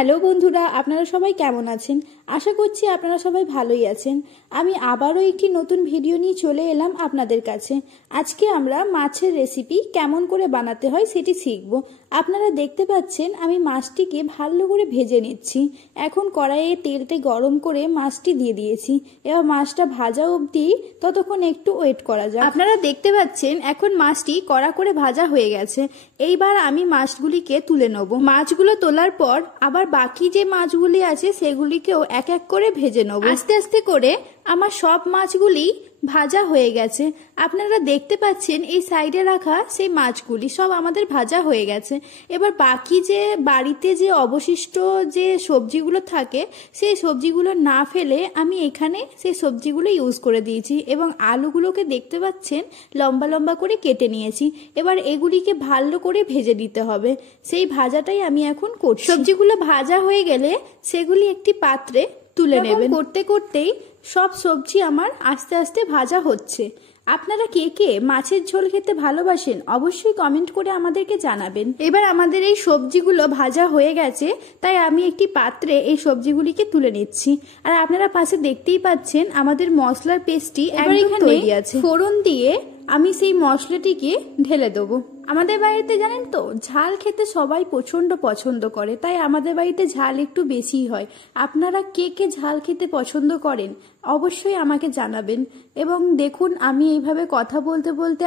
Hello বন্ধুরা, আপনারা সবাই কেমন আছেন? আশা করছি আপনারা সবাই ভালোই আছেন। আমি আবারও একটি নতুন ভিডিও নিয়ে চলে এলাম আপনাদের কাছে। আজকে আমরা মাছের রেসিপি কেমন করে বানাতে হয় সেটি শিখব। আপনারা দেখতে পাচ্ছেন আমি মাছটিকে ভালো করে ভেজে নিচ্ছি। এখন কড়াইয়ে তেলতে গরম করে মাছটি দিয়ে দিয়েছি। এবার মাছটা ভাজা অবধি ততক্ষণ একটু ওয়েট করা যাক। আপনারা দেখতে পাচ্ছেন এখন মাছটি কড়া করে ভাজা হয়ে গেছে। এইবার আমি মাছগুলিকে তুলে নেব। মাছগুলো তোলার পর আবার বাকি যে মাছগুলি আছে সেগুলিকেও এক এক করে ভেজে নেব। আস্তে আস্তে করে আমার সব মাছগুলি ভাজা হয়ে গেছে। আপনারা দেখতে পাচ্ছেন এই সাইডে রাখা সেই মাছগুলি সব আমাদের ভাজা হয়ে গেছে। এবার বাকি যে বাড়িতে যে অবশিষ্ট যে সবজিগুলো থাকে সেই সবজিগুলো না ফেলে আমি এখানে সেই সবজিগুলো ইউজ করে দিয়েছি এবং আলুগুলোকে দেখতে পাচ্ছেন লম্বা লম্বা করে কেটে নিয়েছি। এবার এগুলিকে ভালো করে ভেজে দিতে হবে। সেই ভাজাটাই আমি এখন করছি। সবজিগুলো ভাজা হয়ে গেলে সেগুলি একটি পাত্রে তুলে নেবেন। করতে করতেই সব সবজি আমার আস্তে আস্তে ভাজা হচ্ছে। আপনারা কে কে মাছের ঝোল খেতে ভালোবাসেন অবশ্যই কমেন্ট করে আমাদেরকে জানাবেন। এবার আমাদের এই সবজিগুলো ভাজা হয়ে গেছে, তাই আমি একটি পাত্রে এই সবজিগুলিকে তুলে নিচ্ছি। আর আপনারা পাশে দেখতেই পাচ্ছেন আমাদের মশলার পেস্টটি একদম তৈরি আছে। ফোড়ন দিয়ে আমি সেই মশলাটিকে ঢেলে দেবো। আমাদের বাড়িতে জানেন তো ঝাল খেতে সবাই প্রচণ্ড পছন্দ করে, তাই আমাদের বাড়িতে ঝাল একটু বেশিই হয়। আপনারা কে কে ঝাল খেতে পছন্দ করেন অবশ্যই আমাকে জানাবেন। এবং দেখুন আমি এইভাবে কথা বলতে বলতে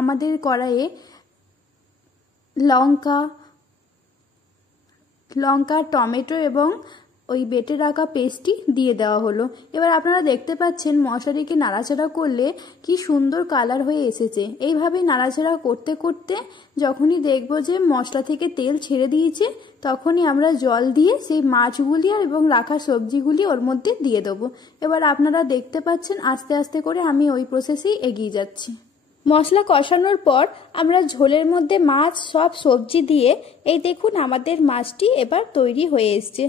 আমাদের কড়াইয়ে লঙ্কা টমেটো এবং ওই বেটে রাখা পেস্টটি দিয়ে দেওয়া হলো। এবার আপনারা দেখতে পাচ্ছেন মশলাটিকে নাড়াচাড়া করলে কি সুন্দর কালার হয়ে এসেছে। এইভাবে নাড়াচাড়া করতে করতে যখনই দেখব যে মশলা থেকে তেল ছেড়ে দিয়েছে তখনই আমরা জল দিয়ে সেই মাছগুলি আর এবং রাখা সবজিগুলি ওর মধ্যে দিয়ে দেবো। এবার আপনারা দেখতে পাচ্ছেন আস্তে আস্তে করে আমি ওই প্রসেসেই এগিয়ে যাচ্ছি। মশলা কষানোর পর আমরা ঝোলের মধ্যে মাছ সব সবজি দিয়ে এই দেখুন আমাদের মাছটি এবার তৈরি হয়ে এসছে।